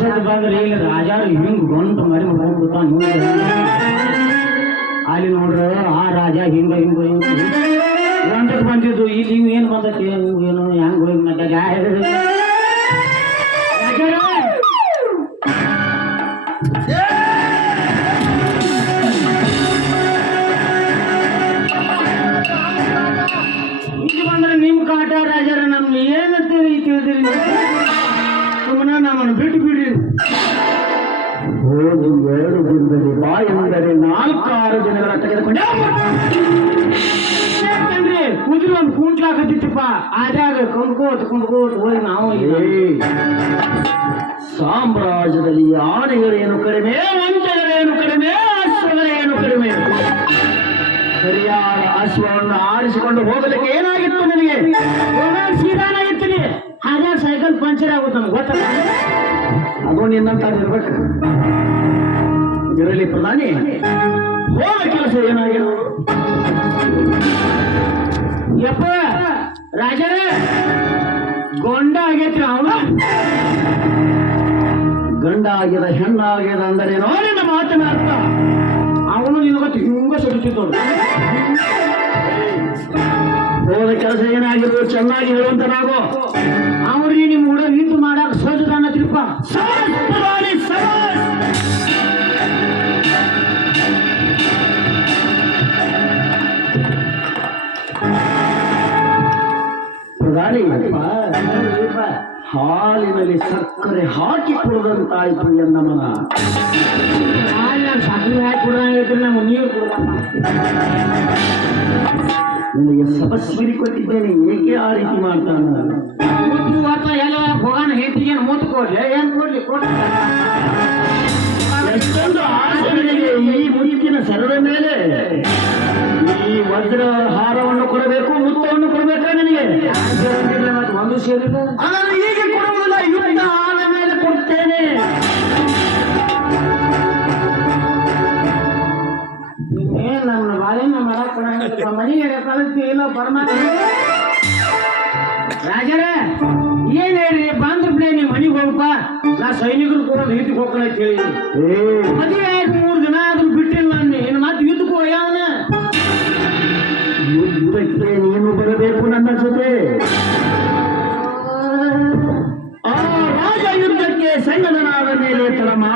ಸತಿ ಬಂದ್ರೆ ಇಲ್ಲಿ ರಾಜಾರು ಹಿಂಗ್ ಗಂಟು ಮರಿ ಹೋಗ್ಬಿಡ್ತಾನ ಅಲ್ಲಿ ನೋಡ್ರ ಆ ರಾಜ ಹಿಂಗ ಹಿಂಗ ಗಂಟಕ್ಕೆ ಬಂದಿದ್ದು ಇಲ್ಲಿ ನೀವು ಏನ್ ಬಂದೈತಿ ಏನು ಹೆಂಗ್ ಹೋಗಿ ಮತ್ತೆ ಇಲ್ಲಿ ಬಂದ್ರೆ ನಿಮ್ ಕಾಟ ರಾಜರ ನಮ್ಗೆ ಏನಂತೀರಿ ತಿಳಿದಿರಿ ಸುಮ್ಮನೆ ನಮ್ಮನ್ನು ಬಿಟ್ಟು ಬಿಡ್ರಿ ಹೋಗಿ 2 ದಿನದಲ್ಲಿ ಬಾ ಎಂದರೆ 4-6 ದಿನಗಳ ತೆಗೆದುಕೊಂಡೆ ಕುದುರೆ ಒಂದು ಕುಂಟ್ಲಾಕತ್ತಿತ್ತಪ್ಪ ಆದಾಗ ಕೊಂಡ್ಕೋತ್ ಹೋಗಿ ನಾವು ಸಾಮ್ರಾಜ್ಯದಲ್ಲಿ ಆನೆಗಳೇನು ಕಡಿಮೆ ವಂಚಗಳೇನು ಕಡಿಮೆ ಅಶ್ವಗಳೇನು ಕಡಿಮೆ ಸರಿಯಾದ ಅಶ್ವವನ್ನು ಆರಿಸಿಕೊಂಡು ಹೋಗಲಿಕ್ಕೆ ಏನಾಗಿತ್ತು ನನಗೆ ಸೀದಾನಾಗಿರ್ತೀನಿ ಹಾಗೆ ಸೈಕಲ್ ಪಂಚರ್ ಆಗುತ್ತೆ ನಮ್ಗೆ ಗೊತ್ತಲ್ಲ ಅದು ನಿನ್ನಂತ ಇರ್ಬೇಕು ಇರಲಿ ಪ್ರಧಾನಿ ಹೋದ ಕೆಲಸ ಏನಾಗಿರೋ ಯಪ್ಪ ರಾಜರೇ ಗೊಂಡ ಆಗೈತ್ರಿ ಅವನು ಗಂಡ ಆಗ್ಯದ ಹೆಣ್ಣ ಆಗ್ಯದ ಅಂದರೆ ನಿನ್ನ ಮಾತಿನ ಅರ್ಥ ಅವನು ನಿನಗೊತ್ತು ಹಿಂಗ ಸುಡುತ್ತಿದ್ದೋಡು ಹೋದ ಕೆಲಸ ಏನಾಗಿರೋ ಚೆನ್ನಾಗಿ ಹೇಳುವಂತ ನಾವು ಅವ್ರಿಗೆ ನಿಮ್ಮ ಹುಡುಗ ನಿಂತು ಮಾಡಾಕ ಸೋಜದಾನ ತಿಳ್ಪ ಪ್ರಧಾನಿ ಹಾಲಿನಲ್ಲಿ ಸಕ್ಕರೆ ಹಾಕಿ ಕೊಡದಂತಾಯ್ತು ಎನ್ನ ಮನ ಸಕ್ಕರೆ ಹಾಕಿ ಕೊಡಂಗಿದ್ರೆ ನಮ್ಗೆ ನೀರು ಕೊಡ ನಿನಗೆ ಸಬಸ್ಸಿರಿ ಕೊಟ್ಟಿದ್ದೇನೆ ಏಕೆ ಆ ರೀತಿ ಮಾಡ್ತಾನ ಎಲ್ಲ ಹೋಗೋಣ ಹೇತಿಗೆ ಮೂತು ಕೊಡ್ಲಿ ಏನ್ ಕೊಡ್ಲಿ ಎಷ್ಟೊಂದು ಆಸೆ ನನಗೆ ಈ ಮುತ್ತಿನ ಸರದ ಮೇಲೆ ಈ ವಜ್ರ ಹಾರವನ್ನು ಕೊಡಬೇಕು ಮುತ್ತವನ್ನು ಕೊಡಬೇಕಾ ನನಗೆ ಒಂದು ಸೇರಿದ ಅದನ್ನು ಹೀಗೆ ಕೊಡುವುದಿಲ್ಲ ಯುದ್ಧ ಆದ ಮೇಲೆ ಕೊಡ್ತೇನೆ ನಮ್ಮ ಬಾಳೆನ ಮರ ಕೊಡ ಮನೆಗೆ ಕಳಿಸ್ತಿ ಇಲ್ಲ ಪರಮಾತ್ಮ ರಾಜರ ಏನ್ ಹೇಳ್ರಿ ಬಂದ್ರ ಬಿಡಿ ನೀವು ಮನೆಗೆ ಹೋಗಪ್ಪ ನಾ ಸೈನಿಕರು ಕೂಡ ಯುದ್ಧಕ್ಕೆ ಹೋಗ್ಕೊಳ್ಳ ಹೇಳಿ ಮದುವೆ ಆಯ್ತು 3 ದಿನ ಅದನ್ನ ಬಿಟ್ಟಿಲ್ಲ ನಾನು ಮತ್ತೆ ಯುದ್ಧಕ್ಕೆ ಹೋಗ್ಯಾವನ ಯುದ್ಧಕ್ಕೆ ನೀನು ಬರಬೇಕು ನನ್ನ ಜೊತೆ